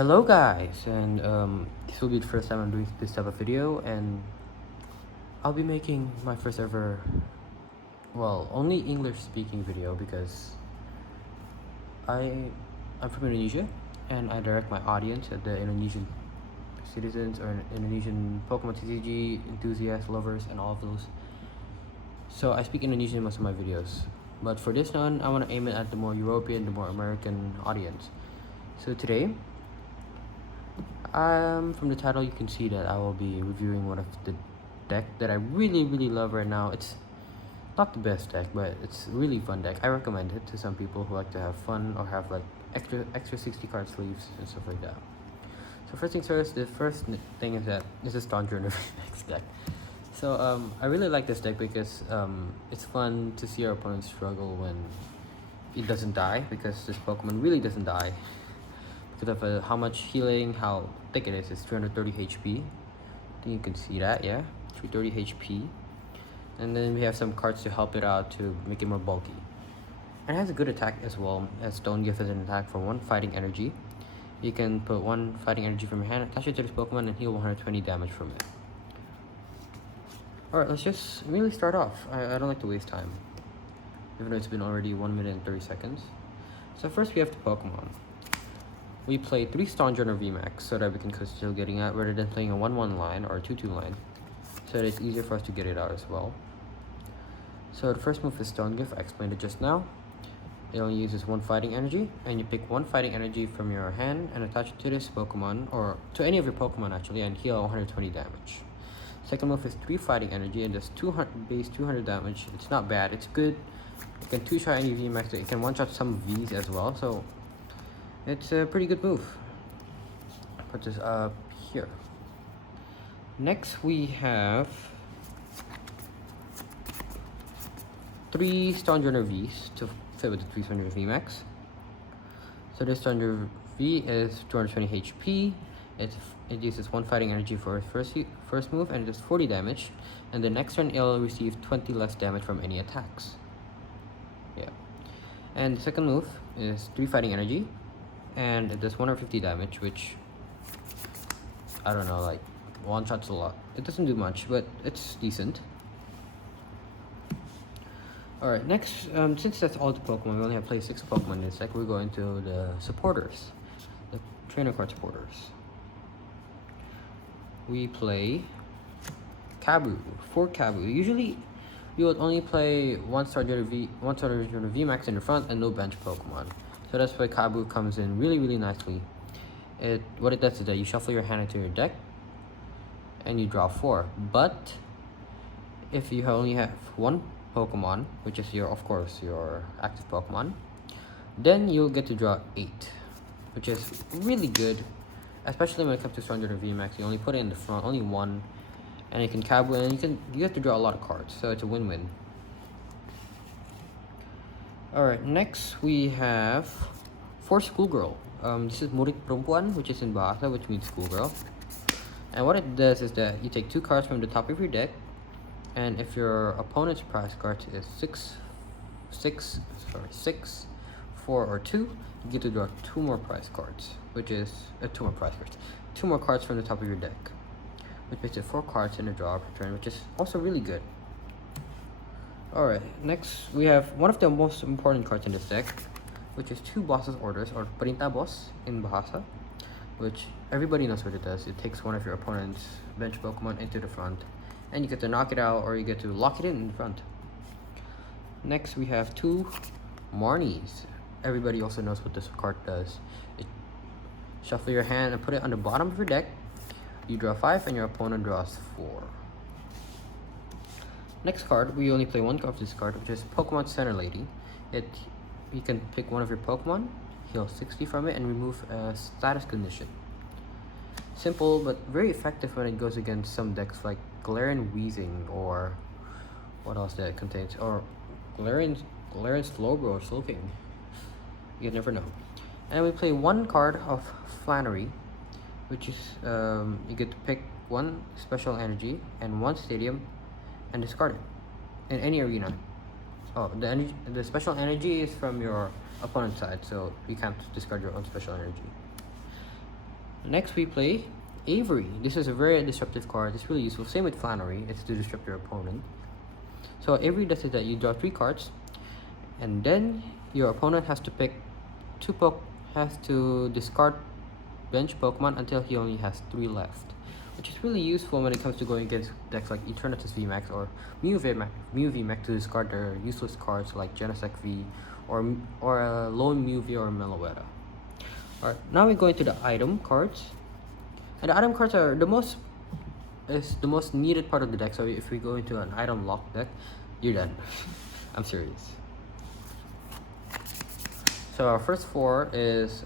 Hello guys, and this will be the first time I'm doing this type of video, and I'll be making my first ever, only English speaking video because I'm from Indonesia and I direct my audience at the Indonesian citizens or Indonesian Pokemon TCG enthusiasts, lovers, and all of those. So I speak Indonesian in most of my videos, but for this one I want to aim it at the more European, the more American audience. So today, from the title you can see that I will be reviewing one of the deck that I really love right now. It's not the best deck, but it's a really fun deck. I recommend it to some people who like to have fun or have like extra 60 card sleeves and stuff like that. So first things first, the first thing is that this is Stonjourner VMAX deck. So I really like this deck because it's fun to see our opponent struggle when it doesn't die, because this Pokemon really doesn't die because of how much healing, how thick it is. It's 330 HP. I think you can see that, yeah, 330 HP. And then we have some cards to help it out to make it more bulky. And it has a good attack as well, as Stone gives us an attack for 1 fighting energy. You can put 1 fighting energy from your hand, attach it to this Pokemon, and heal 120 damage from it. Alright, let's just really start off. I don't like to waste time, even though it's been already 1 minute and 30 seconds. So first we have the Pokemon. We play 3 Stonjourner VMAX so that we can still getting out rather than playing a 1-1 line or a 2-2 line, so that it's easier for us to get it out as well. So the first move is Stone Gift. I explained it just now. It only uses 1 fighting energy, and you pick 1 fighting energy from your hand and attach it to this Pokemon, or to any of your Pokemon actually, and heal 120 damage. Second move is 3 fighting energy and does 200 damage. It's not bad, it's good. You can 2-shot any VMAX. It can 1-shot some Vs as well, so it's a pretty good move. Put this up here. Next we have 3 Stonjourner Vs to fit with the 3 Stonjourner VMAX. So this Stonjourner V is 220 HP. It uses 1 fighting energy for its first move, and it does 40 damage. And the next turn it'll receive 20 less damage from any attacks. Yeah. And the second move is 3 fighting energy, and it does 150 damage, which I don't know, like 1-shots a lot. It doesn't do much, but it's decent. Alright, next, since that's all the Pokemon, we only have played 6 Pokemon in this deck, we're going to the supporters, the trainer card supporters. We play Kabu, 4 Kabu. Usually, you would only play 1 Stonjourner VMAX in the front and no bench Pokemon. So that's why Kabu comes in really nicely. What it does is that you shuffle your hand into your deck and you draw 4. But if you only have 1 Pokemon, which is of course your active Pokemon, then you'll get to draw 8, which is really good, especially when it comes to Stonjourner VMAX. You only put it in the front, only 1, and you can Kabu, and you have to draw a lot of cards, so it's a win-win. Alright, next we have 4 Schoolgirl. This is Murid Perempuan, which is in Bahasa, which means schoolgirl. And what it does is that you take 2 cards from the top of your deck, and if your opponent's prize card is 6, 4, or 2, you get to draw 2 more prize cards, which is 2 more cards from the top of your deck, which makes it 4 cards in a draw per turn, which is also really good. Alright, next we have one of the most important cards in this deck, which is 2 Boss's Orders, or Perintah Boss in Bahasa, which everybody knows what it does. It takes one of your opponent's bench Pokemon into the front, and you get to knock it out or you get to lock it in the front. Next we have 2 Marnies. Everybody also knows what this card does. Shuffle your hand and put it on the bottom of your deck. You draw 5 and your opponent draws 4. Next card, we only play 1 of this card, which is Pokemon Center Lady. You can pick one of your Pokemon, heal 60 from it, and remove a status condition. Simple, but very effective when it goes against some decks like Galarian Weezing, or what else that it contains, or Galarian Slowbro or Slowking. You never know. And we play 1 card of Flannery, which is you get to pick 1 special energy and 1 stadium and discard it in any arena. Oh, the special energy is from your opponent's side, so you can't discard your own special energy. Next we play Avery. This is a very disruptive card. It's really useful. Same with Flannery. It's to disrupt your opponent. So Avery does is that you draw 3 cards, and then your opponent has to pick has to discard bench Pokemon until he only has 3 left, which is really useful when it comes to going against decks like Eternatus VMAX or Mew VMAX to discard their useless cards like Genesect V or Lone Mew V or Meloetta. Alright, now we go into the item cards. And the item cards are the most needed part of the deck. So if we go into an item lock deck, you're done. I'm serious. So our first 4 is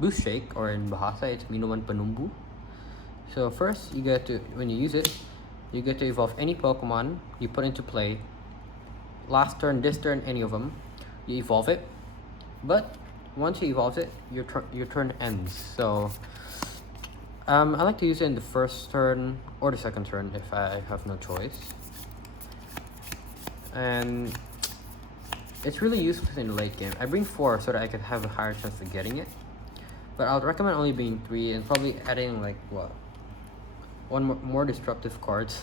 Boost Shake, or in Bahasa it's Minuman Penumbu. So first, you get to, when you use it, you get to evolve any Pokemon you put into play. Last turn, this turn, any of them, you evolve it. But once you evolve it, your turn ends. So I like to use it in the first turn or the second turn if I have no choice. And it's really useful in the late game. I bring 4 so that I can have a higher chance of getting it. But I would recommend only bringing 3 and probably adding like what? One more disruptive cards.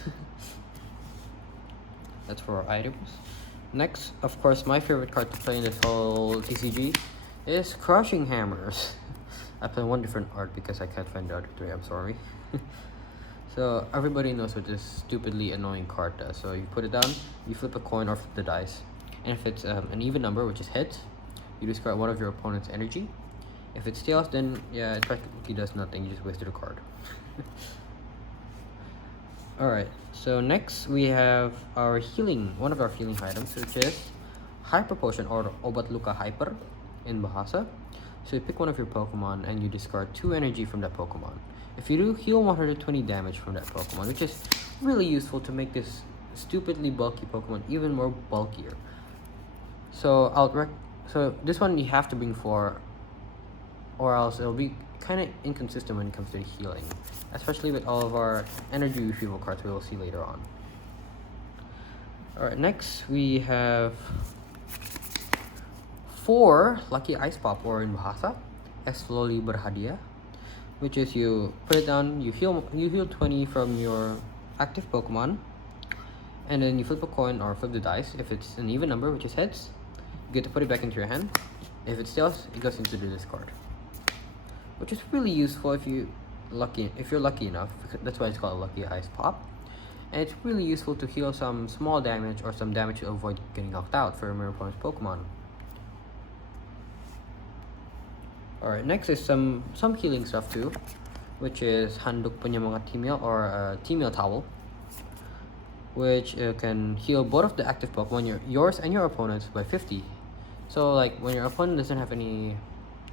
That's for our items. Next, of course, my favorite card to play in this whole TCG is Crushing Hammers. I play 1 different art because I can't find the other 3, I'm sorry. So everybody knows what this stupidly annoying card does. So you put it down, you flip a coin or flip the dice. And if it's an even number, which is heads, you discard one of your opponent's energy. If it's tails, then yeah, it practically does nothing, you just wasted a card. Alright, so next we have our healing, one of our healing items, which is Hyper Potion or Obat Luka Hyper in Bahasa. So you pick one of your Pokemon and you discard 2 energy from that Pokemon. If you do, heal 120 damage from that Pokemon, which is really useful to make this stupidly bulky Pokemon even more bulkier. So so this one you have to bring 4, or else it'll be kind of inconsistent when it comes to healing, especially with all of our Energy Retrieval cards we will see later on. Alright, next we have 4 Lucky Ice Pop, or in Bahasa, Es Slowly Berhadiah, which is you put it down, you heal 20 from your active Pokemon, and then you flip a coin or flip the dice. If it's an even number, which is heads, you get to put it back into your hand. If it's tails, it goes into the discard, which is really useful if you're lucky enough. That's why it's called a Lucky Ice Pop. And it's really useful to heal some small damage or some damage to avoid getting knocked out for your opponent's Pokemon. Alright, next is some healing stuff too, which is Handuk Penyemangat T-Mail, or T-Mail Towel, which can heal both of the active Pokemon, yours and your opponent's, by 50. So like when your opponent doesn't have any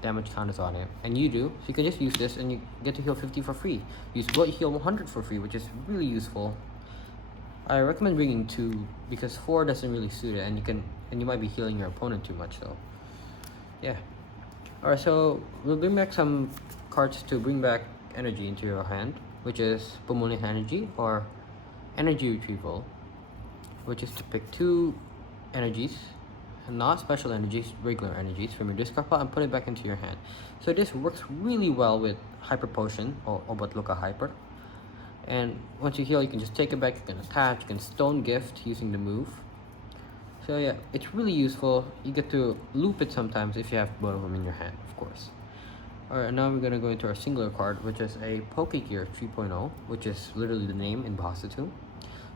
damage counters on it and you do, so you can just use this and you get to heal 50 for free. You heal 100 for free, which is really useful. I recommend bringing 2 because 4 doesn't really suit it, and you might be healing your opponent too much. So yeah. Alright, so we'll bring back some cards to bring back energy into your hand, which is Pulmonary Energy or Energy Retrieval, which is to pick 2 energies, not special energies, regular energies from your discard pile and put it back into your hand. So this works really well with Hyper Potion or Obat Luka Hyper. And once you heal, you can just take it back, you can attach, you can Stone Gift using the move. So yeah, it's really useful. You get to loop it sometimes if you have both of them in your hand, of course. Alright, now we're gonna go into our singular card, which is a Pokegear 3.0, which is literally the name in Bahasa too.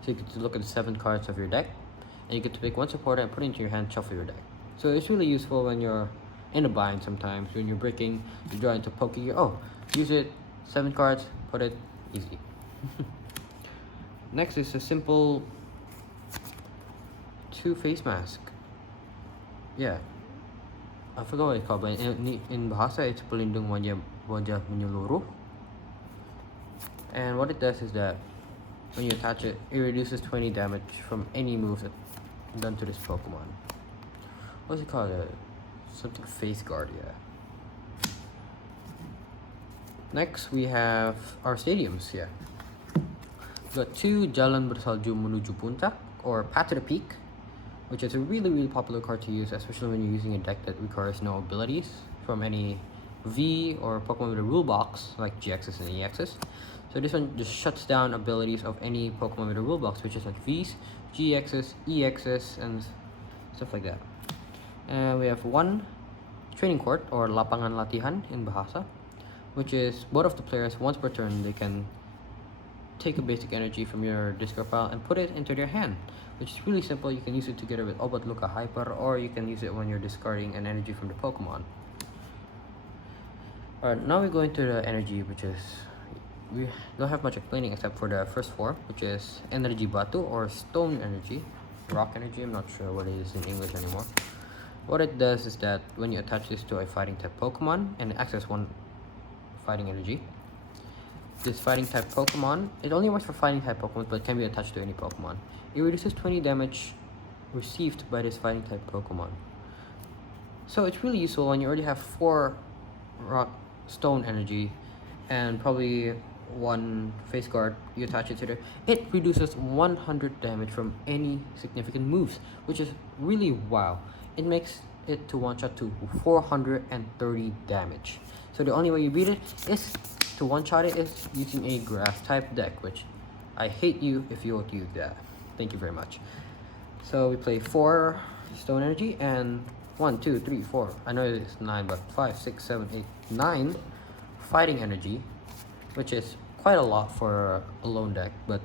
So you get to look at the 7 cards of your deck, and you get to pick 1 supporter and put it into your hand, shuffle your deck. So it's really useful when you're in a bind sometimes, when you're breaking, you draw into Pokegear, oh, use it, 7 cards, put it, easy. Next is a simple 2 face mask. Yeah, I forgot what it's called, but in Bahasa it's Pelindung Wajah Menyeluruh. And what it does is that when you attach it, it reduces 20 damage from any moves done to this Pokemon. What's it called? Something Face Guard, yeah. Next we have our stadiums, yeah. We've got 2 Jalan Bersalju Menuju Puncak, or Path to the Peak, which is a really popular card to use, especially when you're using a deck that requires no abilities from any V or Pokemon with a rule box like GXs and EXs. So this one just shuts down abilities of any Pokemon with a rule box, which is like Vs, GXs, EXs, and stuff like that. And we have one training court or lapangan latihan in Bahasa, which is both of the players once per turn they can take a basic energy from your discard pile and put it into their hand, which is really simple. You can use it together with Obat Luka Hyper, or you can use it when you're discarding an energy from the Pokemon. Alright, now we go into the energy, which is, we don't have much explaining except for the first four, which is Energy Batu or Stone Energy, Rock Energy, I'm not sure what it is in English anymore. What it does is that when you attach this to a fighting type Pokemon and access one fighting energy, this fighting type Pokemon, it only works for fighting type Pokemon, but it can be attached to any Pokemon. It reduces 20 damage received by this fighting type Pokemon. So it's really useful when you already have 4 rock stone energy and probably 1 face guard, you attach it to there. It reduces 100 damage from any significant moves, which is really wow. It makes it to one shot to 430 damage. So the only way you beat it is to one-shot it is using a grass type deck, which I hate you if you won't use that. Thank you very much. So we play 4 stone energy and 1, 2, 3, 4. I know it's 9, but 5, 6, 7, 8, 9 fighting energy, which is quite a lot for a lone deck. But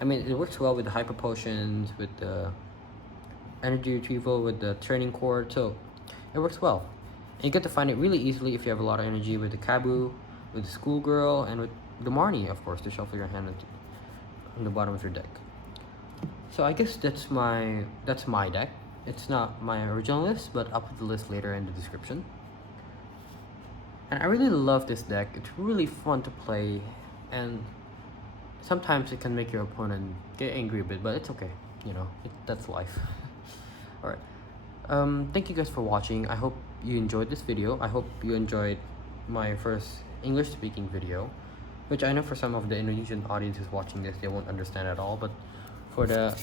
I mean, it works well with the hyper potions, with the energy retrieval, with the training cord. So it works well. And you get to find it really easily if you have a lot of energy with the Kabu, with the Schoolgirl, and with the Marnie, of course, to shuffle your hand on the bottom of your deck. So I guess that's my deck. It's not my original list, but I'll put the list later in the description. And I really love this deck. It's really fun to play, and sometimes it can make your opponent get angry a bit, but it's okay. You know, that's life. Alright. Thank you guys for watching. I hope you enjoyed this video. I hope you enjoyed my first English speaking video, which I know for some of the Indonesian audiences watching this, they won't understand at all, but for the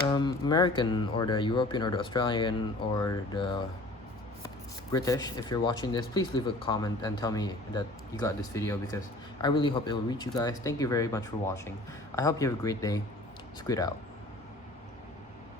American or the European or the Australian or the British, if you're watching this, please leave a comment and tell me that you got this video, because I really hope it will reach you guys. Thank you very much for watching. I hope you have a great day. Squid out.